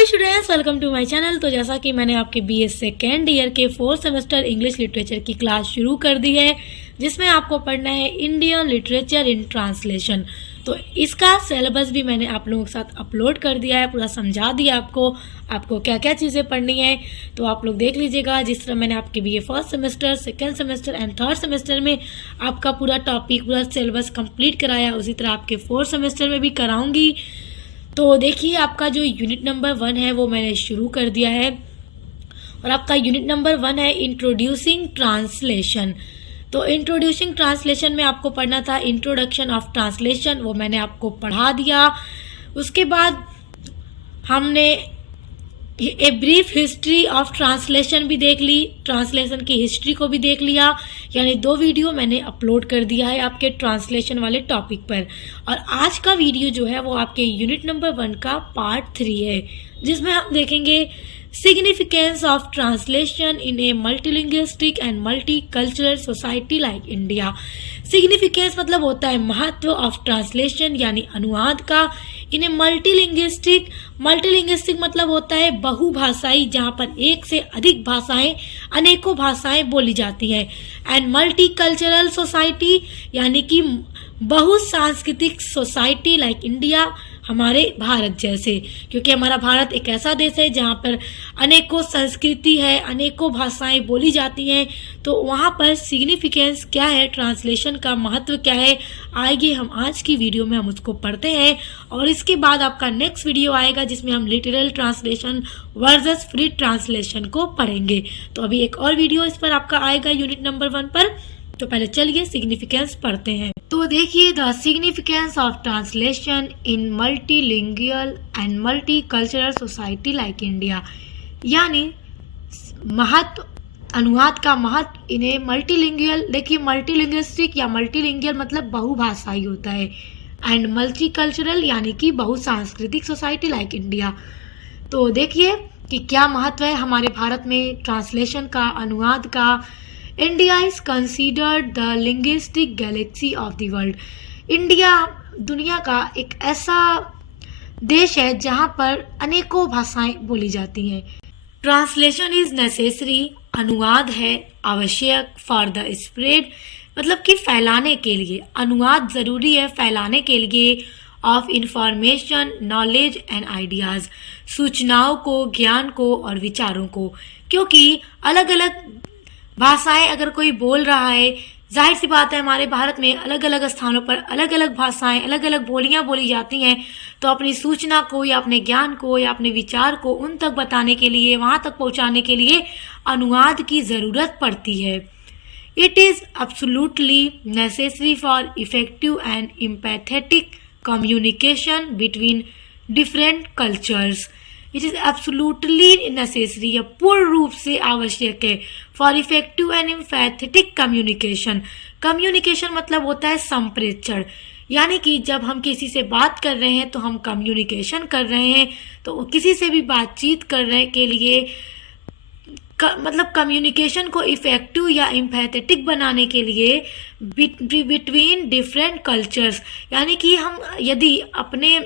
Hello students, welcome to my channel. तो जैसा कि मैंने आपके बीए सेकेंड ईयर के 4th सेमेस्टर इंग्लिश लिटरेचर की क्लास शुरू कर दी है, जिसमें आपको पढ़ना है इंडियन लिटरेचर इन ट्रांसलेशन। तो इसका सिलेबस भी मैंने आप लोगों के साथ अपलोड कर दिया है, पूरा समझा दिया आपको क्या क्या चीज़ें पढ़नी है। तो आप लोग देख लीजिएगा। जिस तरह मैंने आपके BA first semester, second semester and third semester में आपका पूरा टॉपिक, पूरा सिलेबस कंप्लीट कराया, उसी तरह आपके 4th सेमेस्टर में भी कराऊंगी। तो देखिए, आपका जो यूनिट नंबर 1 है वो मैंने शुरू कर दिया है, और आपका यूनिट नंबर 1 है इंट्रोड्यूसिंग ट्रांसलेशन। तो इंट्रोड्यूसिंग ट्रांसलेशन में आपको पढ़ना था इंट्रोडक्शन ऑफ ट्रांसलेशन, वो मैंने आपको पढ़ा दिया। उसके बाद हमने a brief history of translation भी देख ली, ट्रांसलेशन की हिस्ट्री को भी देख लिया। यानी 2 वीडियो मैंने अपलोड कर दिया है आपके ट्रांसलेशन वाले टॉपिक पर। और आज का वीडियो जो है वो आपके यूनिट नंबर 1 का पार्ट 3 है, जिसमें हम देखेंगे significance of translation in a multilinguistic and multicultural society like India. Significance मतलब होता है महत्व ऑफ ट्रांसलेशन यानी अनुवाद का, इन ए मल्टीलिंग्विस्टिक मतलब होता है बहुभाषाई, जहाँ पर एक से अधिक भाषाएं, अनेकों भाषाएं बोली जाती हैं। एंड मल्टीकल्चरल सोसाइटी यानी कि बहुसांस्कृतिक सोसाइटी लाइक इंडिया, हमारे भारत जैसे, क्योंकि हमारा भारत एक ऐसा देश है जहाँ पर अनेकों संस्कृति है, अनेकों भाषाएं बोली जाती हैं। तो वहाँ पर सिग्निफिकेंस क्या है, ट्रांसलेशन का महत्व क्या है, आइए हम आज की वीडियो में हम उसको पढ़ते हैं। और इसके बाद आपका नेक्स्ट वीडियो आएगा जिसमें हम literal translation versus free translation को पढ़ेंगे। तो अभी एक और वीडियो इस पर आपका आएगा यूनिट नंबर 1 पर। तो पहले चलिए सिग्निफिकेंस पढ़ते हैं। तो देखिए, the significance of translation in multilingual and multicultural society like India, यानी महत्व, अनुवाद का महत्व इन्हें मल्टीलिंगुअल, देखिए मल्टीलिंग्विस्टिक या मल्टीलिंगुअल मतलब बहुभाषाई होता है, एंड मल्टीकल्चरल यानी कि बहुसांस्कृतिक सोसाइटी लाइक इंडिया। तो देखिए कि क्या महत्व है हमारे भारत में ट्रांसलेशन का, अनुवाद का। India is considered the linguistic Galaxy of the world. India दुनिया का एक ऐसा देश है जहां पर अनेकों भाषाएं बोली जाती हैं। ट्रांसलेशन इज नेसेसरी, अनुवाद है आवश्यक, फॉर द स्प्रेड मतलब कि फैलाने के लिए, अनुवाद जरूरी है फैलाने के लिए, of information, knowledge and ideas, सूचनाओं को, ज्ञान को और विचारों को। क्योंकि अलग अलग भाषाएं अगर कोई बोल रहा है, जाहिर सी बात है हमारे भारत में अलग अलग स्थानों पर अलग अलग भाषाएं, अलग अलग बोलियां बोली जाती हैं। तो अपनी सूचना को या अपने ज्ञान को या अपने विचार को उन तक बताने के लिए, वहां तक पहुंचाने के लिए अनुवाद की ज़रूरत पड़ती है। It is absolutely necessary for effective and empathetic communication between different cultures. It is absolutely necessary, यह पूर्ण रूप से आवश्यक है, for effective and empathetic communication. Communication मतलब होता है संप्रेषण, यानी कि जब हम किसी से बात कर रहे हैं तो हम कम्युनिकेशन कर रहे हैं। तो किसी से भी बातचीत करने के लिए मतलब कम्युनिकेशन को इफेक्टिव या एम्पैथेटिक बनाने के लिए बिटवीन डिफरेंट कल्चर्स, यानी कि हम यदि अपने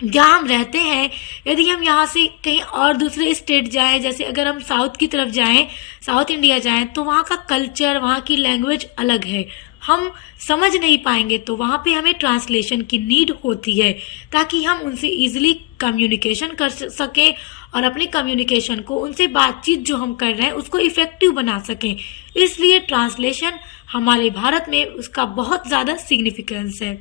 जहाँ हम रहते हैं, यदि हम यहाँ से कहीं और दूसरे स्टेट जाएं, जैसे अगर हम साउथ की तरफ जाएं, साउथ इंडिया जाएं, तो वहाँ का कल्चर, वहाँ की लैंग्वेज अलग है, हम समझ नहीं पाएंगे। तो वहाँ पे हमें ट्रांसलेशन की नीड होती है ताकि हम उनसे इजीली कम्युनिकेशन कर सकें और अपने कम्युनिकेशन को, उनसे बातचीत जो हम कर रहे हैं उसको इफेक्टिव बना सकें। इसलिए ट्रांसलेशन हमारे भारत में उसका बहुत ज़्यादा सिग्निफिकेंस है।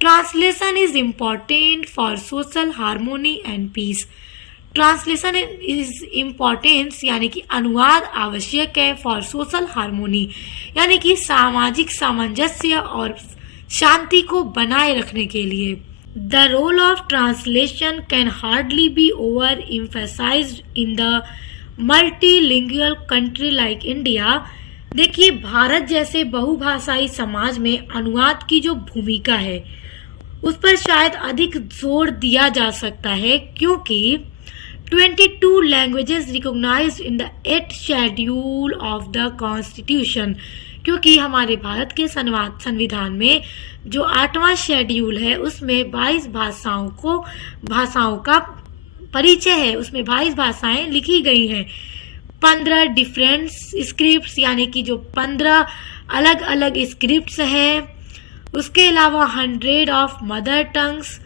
Translation is important for social harmony and peace. Translation is importance यानी कि अनुवाद आवश्यक है, फॉर सोशल हार्मोनी यानी कि सामाजिक सामंजस्य और शांति को बनाए रखने के लिए। The role of translation can hardly be over emphasised in the multilingual country like India. देखिए, भारत जैसे बहुभाषाई समाज में अनुवाद की जो भूमिका है उस पर शायद अधिक जोर दिया जा सकता है, क्योंकि 22 languages recognised in the 8th schedule of the constitution, क्योंकि हमारे भारत के संविधान में जो 8वां शेड्यूल है उसमें 22 भाषाओं का परिचय है उसमें 22 भाषाएं लिखी गई हैं। 15 डिफरेंट स्क्रिप्ट्स यानी कि जो 15 अलग अलग स्क्रिप्ट्स हैं। उसके अलावा 100 ऑफ मदर टंग्स,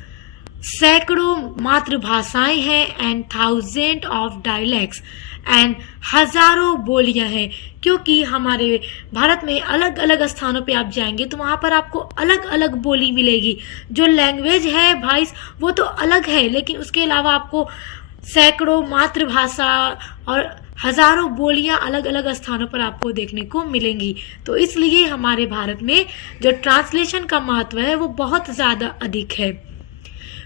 सैकड़ों मातृभाषाएं हैं एंड 1000 ऑफ डायलैक्ट्स एंड हजारों बोलियां हैं। क्योंकि हमारे भारत में अलग अलग स्थानों पे आप जाएंगे तो वहाँ पर आपको अलग अलग बोली मिलेगी। जो लैंग्वेज है भाई वो तो अलग है, लेकिन उसके अलावा आपको सैकड़ों मातृभाषा और हजारों बोलियां अलग अलग स्थानों पर आपको देखने को मिलेंगी। तो इसलिए हमारे भारत में जो ट्रांसलेशन का महत्व है वो बहुत ज़्यादा अधिक है।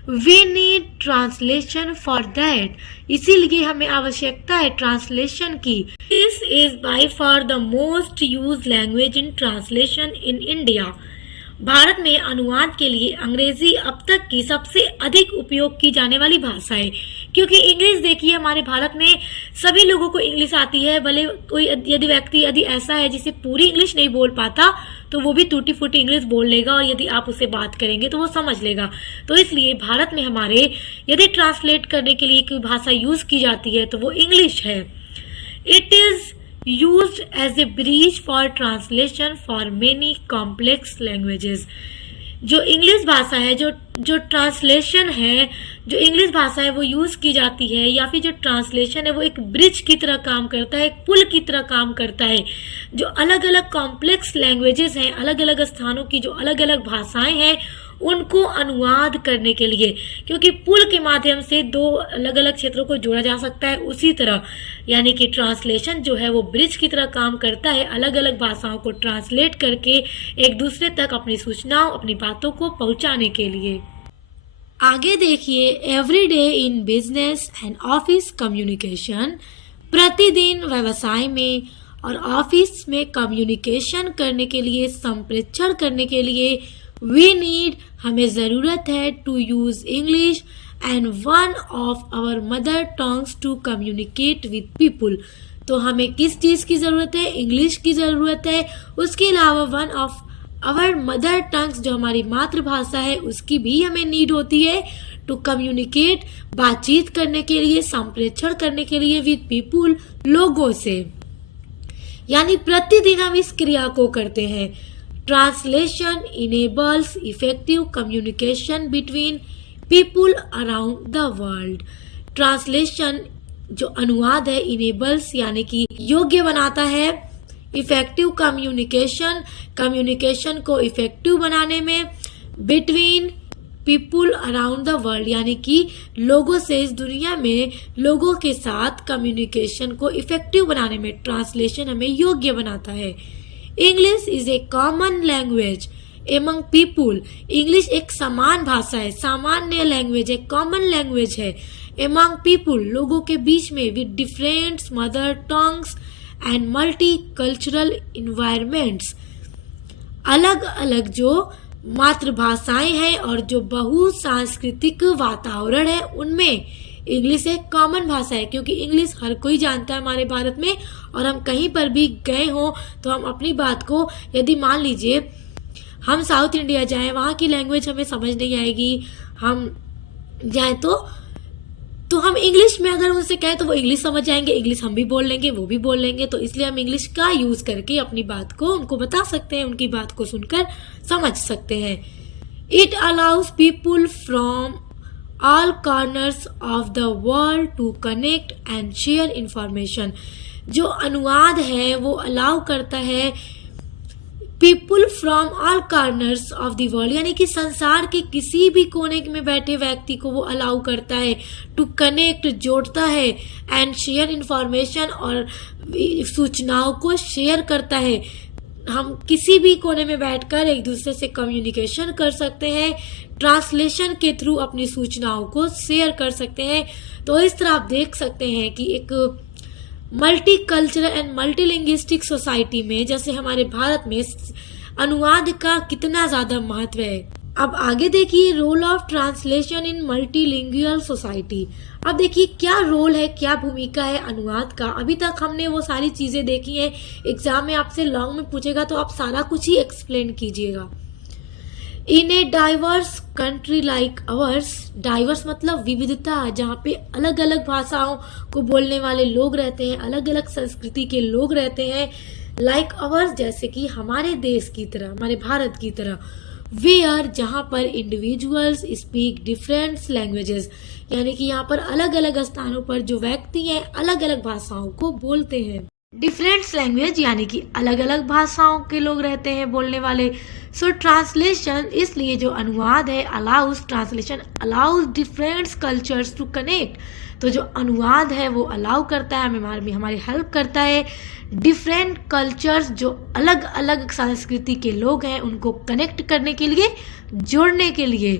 We need translation for that, इसीलिए हमें आवश्यकता है ट्रांसलेशन की। This is by far the most use language in translation in India. Bharat में अनुवाद के लिए अंग्रेजी अब तक की सबसे अधिक उपयोग की जाने वाली भाषा है। क्योंकि इंग्लिश देखिए, हमारे भारत में सभी लोगों को इंग्लिश आती है। भले कोई यदि व्यक्ति यदि ऐसा है जिसे पूरी इंग्लिश नहीं बोल पाता तो वो भी टूटी फूटी इंग्लिश बोल लेगा, और यदि आप उससे बात करेंगे तो वो समझ लेगा। तो इसलिए भारत में हमारे यदि ट्रांसलेट करने के लिए कोई भाषा यूज की जाती है तो वो इंग्लिश है। It is used as a bridge for translation for many complex languages। जो इंग्लिश भाषा है, जो ट्रांसलेशन है, जो इंग्लिश भाषा है वो यूज़ की जाती है, या फिर जो ट्रांसलेशन है वो एक ब्रिज की तरह काम करता है, एक पुल की तरह काम करता है। जो अलग अलग कॉम्प्लेक्स लैंग्वेजेस हैं, अलग अलग स्थानों की जो अलग अलग भाषाएं हैं उनको अनुवाद करने के लिए, क्योंकि पुल के माध्यम से दो अलग अलग क्षेत्रों को जोड़ा जा सकता है, उसी तरह यानी कि ट्रांसलेशन जो है वो ब्रिज की तरह काम करता है, अलग अलग भाषाओं को ट्रांसलेट करके एक दूसरे तक अपनी सूचनाओं, अपनी बातों को पहुंचाने के लिए। आगे देखिए, every day in business and office communication, प्रतिदिन व्यवसाय में और ऑफिस में कम्युनिकेशन करने के लिए, संप्रेषण करने के लिए वी नीड, हमें ज़रूरत है to use English and one of our mother tongues to communicate with people. तो हमें किस चीज़ की ज़रूरत है? इंग्लिश की ज़रूरत है। उसके अलावा one of our mother tongues, जो हमारी मातृभाषा है, उसकी भी हमें नीड होती है टू कम्युनिकेट, बातचीत करने के लिए, संप्रेषण करने के लिए विद पीपुल, लोगों से। यानी प्रतिदिन हम इस क्रिया को करते हैं। Translation enables effective communication between people around the world। Translation जो अनुवाद है, enables यानी कि योग्य बनाता है, effective communication, communication को effective बनाने में, between people around the world यानी कि लोगों से, इस दुनिया में लोगों के साथ communication को effective बनाने में translation हमें योग्य बनाता है। English is a common language among people, English एक समान भाषा है, सामान्य लैंग्वेज है, कॉमन लैंग्वेज है एमंग पीपुल, लोगों के बीच में, with different mother tongues and multi cultural environments, अलग अलग जो मातृभाषाएं हैं और जो बहुसांस्कृतिक वातावरण है उनमें इंग्लिश एक कॉमन भाषा है। क्योंकि इंग्लिश हर कोई जानता है हमारे भारत में, और हम कहीं पर भी गए हों तो हम अपनी बात को, यदि मान लीजिए हम साउथ इंडिया जाएं, वहाँ की लैंग्वेज हमें समझ नहीं आएगी, हम जाएं तो हम इंग्लिश में अगर उनसे कहें तो वो इंग्लिश समझ जाएंगे, इंग्लिश हम भी बोल लेंगे, वो भी बोल लेंगे। तो इसलिए हम इंग्लिश का यूज़ करके अपनी बात को उनको बता सकते हैं, उनकी बात को सुनकर समझ सकते हैं। It allows people from all corners of the world to connect and share information। जो अनुवाद है वो अलाउ करता है people from all corners of the world, यानी कि संसार के किसी भी कोने में बैठे व्यक्ति को वो अलाउ करता है, टू कनेक्ट, जोड़ता है, एंड शेयर इंफॉर्मेशन, और सूचनाओं को शेयर करता है। हम किसी भी कोने में बैठकर एक दूसरे से कम्युनिकेशन कर सकते हैं, ट्रांसलेशन के थ्रू अपनी सूचनाओं को शेयर कर सकते हैं। तो इस तरह आप देख सकते हैं कि एक multi cultural and multi linguistic society में, जैसे हमारे भारत में, अनुवाद का कितना ज़्यादा महत्व है। अब आगे देखिए, role of translation in multilingual society. अब देखिए क्या रोल है, क्या भूमिका है अनुवाद का। अभी तक हमने वो सारी चीज़ें देखी हैं, एग्जाम में आपसे लॉन्ग में पूछेगा तो आप सारा कुछ ही एक्सप्लेन कीजिएगा। In a diverse country like ours, diverse मतलब विविधता, जहाँ पे अलग अलग भाषाओं को बोलने वाले लोग रहते हैं, अलग अलग संस्कृति के लोग रहते हैं, लाइक अवर्स जैसे कि हमारे देश की तरह, हमारे भारत की तरह, वेयर जहाँ पर इंडिविजुअल्स स्पीक डिफरेंट लैंग्वेजेस, यानी कि यहाँ पर अलग अलग स्थानों पर जो व्यक्ति हैं अलग अलग भाषाओं को बोलते हैं। डिफरेंट लैंग्वेज यानी कि अलग अलग भाषाओं के लोग रहते हैं बोलने वाले। सो ट्रांसलेशन, इसलिए जो अनुवाद है, allows, translation allows different cultures to connect, तो जो अनुवाद है वो अलाउ करता है, हमें हमारी हेल्प करता है डिफरेंट कल्चर्स, जो अलग अलग संस्कृति के लोग हैं उनको कनेक्ट करने के लिए, जोड़ने के लिए।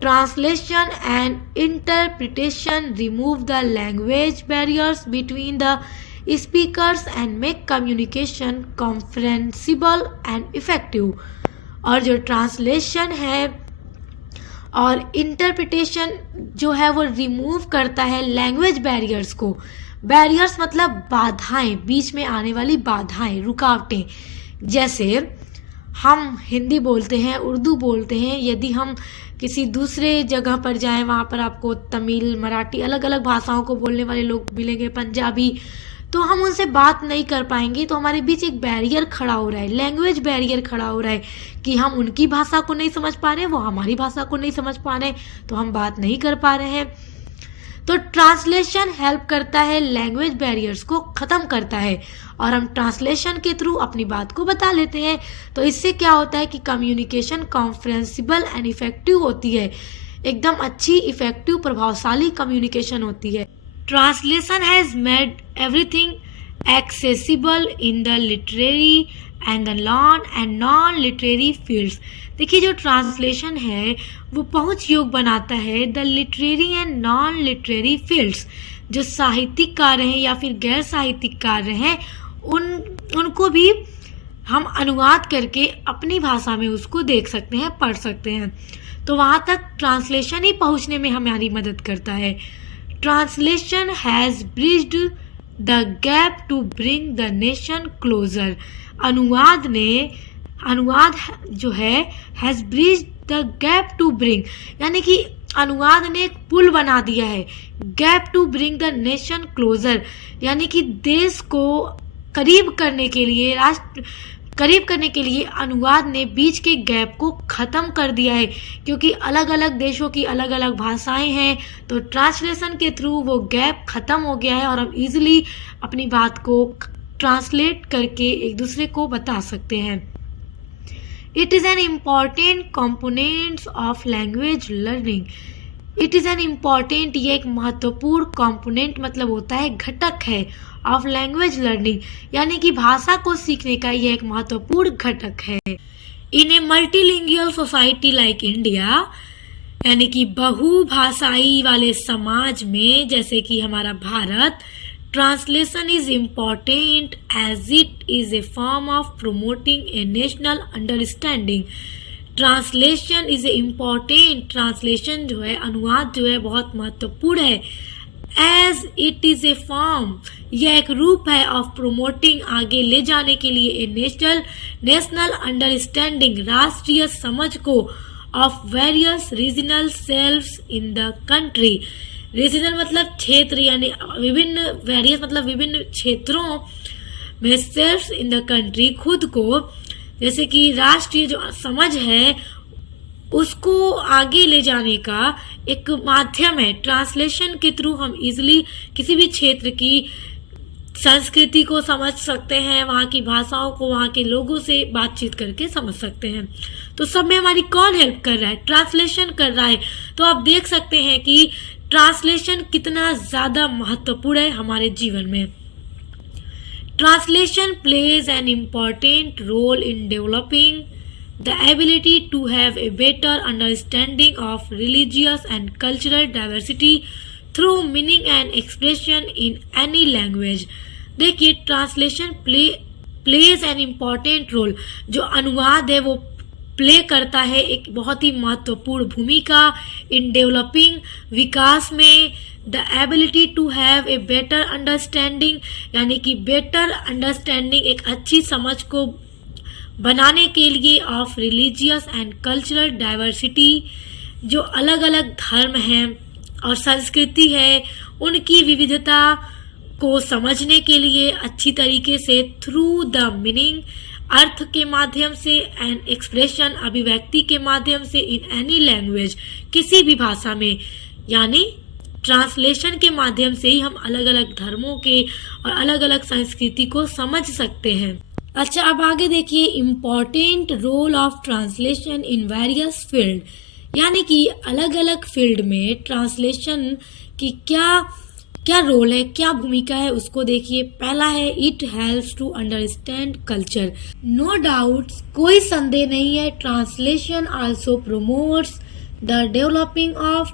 Translation and interpretation remove the language barriers between the speakers and make communication comprehensible and effective. और जो ट्रांसलेशन है और इंटरप्रिटेशन जो है वो रिमूव करता है लैंग्वेज बैरियर्स को। बैरियर्स मतलब बाधाएं, बीच में आने वाली बाधाएं, रुकावटें। जैसे हम हिंदी बोलते हैं, उर्दू बोलते हैं, यदि हम किसी दूसरे जगह पर जाएं, वहाँ पर आपको तमिल, मराठी, अलग अलग भाषाओं को बोलने वाले लोग मिलेंगे, पंजाबी, तो हम उनसे बात नहीं कर पाएंगे। तो हमारे बीच एक बैरियर खड़ा हो रहा है, लैंग्वेज बैरियर खड़ा हो रहा है कि हम उनकी भाषा को नहीं समझ पा रहे हैं, वो हमारी भाषा को नहीं समझ पा रहे हैं, तो हम बात नहीं कर पा रहे हैं। तो ट्रांसलेशन हेल्प करता है, लैंग्वेज बैरियर्स को ख़त्म करता है, और हम ट्रांसलेशन के थ्रू अपनी बात को बता लेते हैं। तो इससे क्या होता है कि कम्युनिकेशन कॉम्प्रिहेंसिबल एंड इफेक्टिव होती है, एकदम अच्छी, इफेक्टिव, प्रभावशाली कम्युनिकेशन होती है। Translation has made everything accessible in the literary and the non-literary fields। देखिए जो ट्रांसलेशन है वो पहुंच योग बनाता है the literary and non literary fields, जो साहित्यिक कार्य हैं या फिर गैर साहित्यिक कार्य हैं, उनको भी हम अनुवाद करके अपनी भाषा में उसको देख सकते हैं, पढ़ सकते हैं। तो वहाँ तक ट्रांसलेशन ही पहुँचने में हमारी मदद करता है। Translation has bridged the gap to bring the nation closer। अनुवाद जो है has bridged the gap to bring, यानी कि अनुवाद ने एक पुल बना दिया है, gap to bring the nation closer, यानी कि देश को करीब करने के लिए, करीब करने के लिए अनुवाद ने बीच के गैप को ख़त्म कर दिया है, क्योंकि अलग अलग देशों की अलग अलग भाषाएं हैं। तो ट्रांसलेशन के थ्रू वो गैप ख़त्म हो गया है और हम इजीली अपनी बात को ट्रांसलेट करके एक दूसरे को बता सकते हैं। It is an important components of language learning. It is an important, ये एक महत्वपूर्ण कंपोनेंट मतलब होता है, घटक है, ऑफ लैंग्वेज लर्निंग, यानी कि भाषा को सीखने का यह एक महत्वपूर्ण घटक है। In a multilingual society like India, यानी कि बहुभाषाई वाले समाज में जैसे कि हमारा Bharat, translation is important as it is a form of promoting a national understanding. Translation is a important, translation जो है, अनुवाद जो है, बहुत महत्वपूर्ण है। As it is a form, यह एक रूप है, ऑफ प्रोमोटिंग, आगे ले जाने के लिए, ए नेशनल अंडरस्टैंडिंग, राष्ट्रीय समझ को, of various regional selves in the country. Regional मतलब क्षेत्र, यानी विभिन्न, वेरियस मतलब विभिन्न क्षेत्रों में, सेल्व्स इन द कंट्री, खुद को, जैसे कि राष्ट्रीय जो समझ है उसको आगे ले जाने का एक माध्यम है। ट्रांसलेशन के थ्रू हम इजीली किसी भी क्षेत्र की संस्कृति को समझ सकते हैं, वहाँ की भाषाओं को, वहाँ के लोगों से बातचीत करके समझ सकते हैं। तो सब में हमारी कौन हेल्प कर रहा है? ट्रांसलेशन कर रहा है। तो आप देख सकते हैं कि ट्रांसलेशन कितना ज़्यादा महत्वपूर्ण है हमारे जीवन में। Translation plays an important role in developing the ability to have a better understanding of religious and cultural diversity through meaning and expression in any language। देखिए translation plays an important role, जो अनुवाद है वो play करता है एक बहुत ही महत्वपूर्ण भूमिका इन डेवलपिंग, विकास में, the ability to have a better understanding, यानी कि बेटर अंडरस्टैंडिंग, एक अच्छी समझ को बनाने के लिए of religious and cultural diversity, जो अलग अलग धर्म हैं और संस्कृति है उनकी विविधता को समझने के लिए अच्छी तरीके से थ्रू द मीनिंग, अर्थ के माध्यम से, एंड एक्सप्रेशन, अभिव्यक्ति के माध्यम से, इन एनी लैंग्वेज, किसी भी भाषा में, यानी ट्रांसलेशन के माध्यम से ही हम अलग अलग धर्मों के और अलग अलग संस्कृति को समझ सकते हैं। अच्छा, अब आगे देखिए important role of translation in various field, यानी कि अलग अलग फील्ड में ट्रांसलेशन की क्या रोल है, क्या भूमिका है, उसको देखिए। पहला है it helps to understand culture. No doubt, कोई संदेह नहीं है, translation also promotes the developing of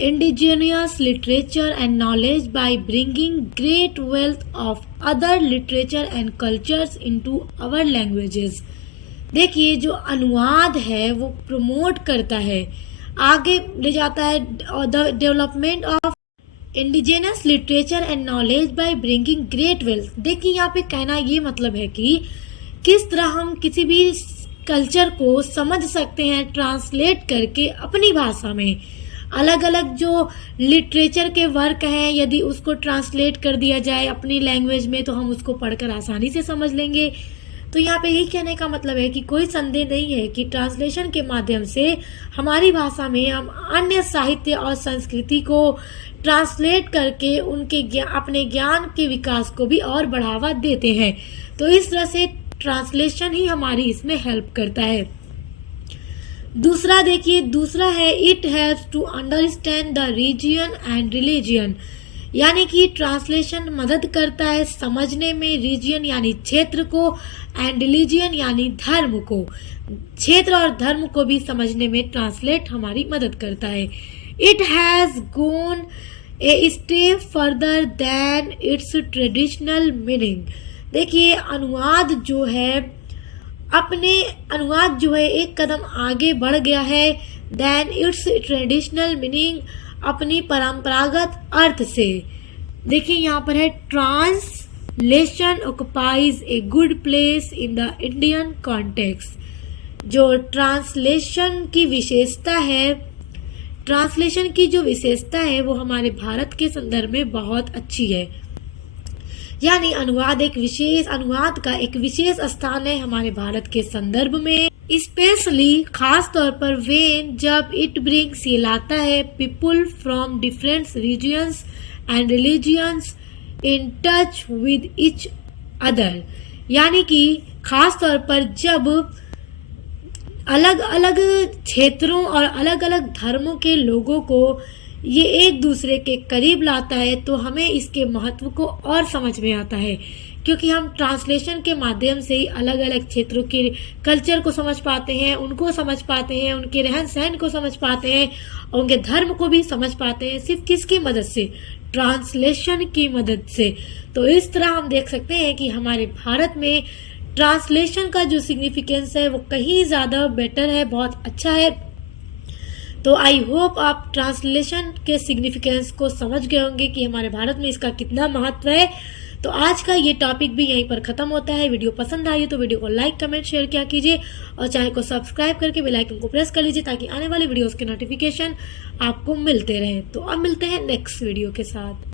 indigenous literature and knowledge by bringing great wealth of other literature and cultures into our languages। देखिए, जो अनुवाद है वो प्रमोट करता है, आगे ले जाता है the development of indigenous literature and knowledge by bringing great wealth. देखिए, यहाँ पे कहना ये मतलब है कि किस तरह हम किसी भी कल्चर को समझ सकते हैं ट्रांसलेट करके अपनी भाषा में। अलग अलग जो लिटरेचर के वर्क हैं, यदि उसको ट्रांसलेट कर दिया जाए अपनी लैंग्वेज में तो हम उसको पढ़कर आसानी से समझ लेंगे। तो यहाँ पे यही कहने का मतलब है कि कोई संदेह नहीं है कि ट्रांसलेशन के माध्यम से हमारी भाषा में हम अन्य साहित्य और संस्कृति को ट्रांसलेट करके उनके अपने ज्ञान के विकास को भी और बढ़ावा देते हैं। तो इस तरह से ट्रांसलेशन ही हमारी इसमें हेल्प करता है। दूसरा देखिए, दूसरा है it helps to understand the region and religion, यानी कि ट्रांसलेशन मदद करता है समझने में रीजन यानी क्षेत्र को, एंड रिलीजियन यानी धर्म को, क्षेत्र और धर्म को भी समझने में ट्रांसलेट हमारी मदद करता है। It has gone a step further than its traditional meaning. देखिए, अनुवाद जो है एक कदम आगे बढ़ गया है देन इट्स ट्रेडिशनल मीनिंग, अपनी परंपरागत अर्थ से। देखिए, यहाँ पर है translation occupies a good place in the Indian context. जो ट्रांसलेशन की विशेषता है वो हमारे भारत के संदर्भ में बहुत अच्छी है, यानी अनुवाद का एक विशेष स्थान है हमारे भारत के संदर्भ में, स्पेशली खास तौर पर जब इट ब्रिंग्स, ये लाता है people from different regions and religions in touch with each other, यानी कि खास तौर पर जब अलग अलग क्षेत्रों और अलग अलग धर्मों के लोगों को ये एक दूसरे के करीब लाता है, तो हमें इसके महत्व को और समझ में आता है, क्योंकि हम ट्रांसलेशन के माध्यम से ही अलग अलग क्षेत्रों के कल्चर को समझ पाते हैं, उनको समझ पाते हैं, उनके रहन सहन को समझ पाते हैं और उनके धर्म को भी समझ पाते हैं। सिर्फ किसकी मदद से? ट्रांसलेशन की मदद से। तो इस तरह हम देख सकते हैं कि हमारे भारत में ट्रांसलेशन का जो सिग्निफिकेंस है वो कहीं ज़्यादा बेटर है, बहुत अच्छा है। तो आई होप आप ट्रांसलेशन के सिग्निफिकेंस को समझ गए होंगे कि हमारे भारत में इसका कितना महत्व है। तो आज का ये टॉपिक भी यहीं पर ख़त्म होता है। वीडियो पसंद आई तो वीडियो को लाइक, कमेंट, शेयर किया कीजिए और चैनल को सब्सक्राइब करके बेल आइकन को प्रेस कर लीजिए ताकि आने वाले वीडियोस के नोटिफिकेशन आपको मिलते रहें। तो अब मिलते हैं नेक्स्ट वीडियो के साथ।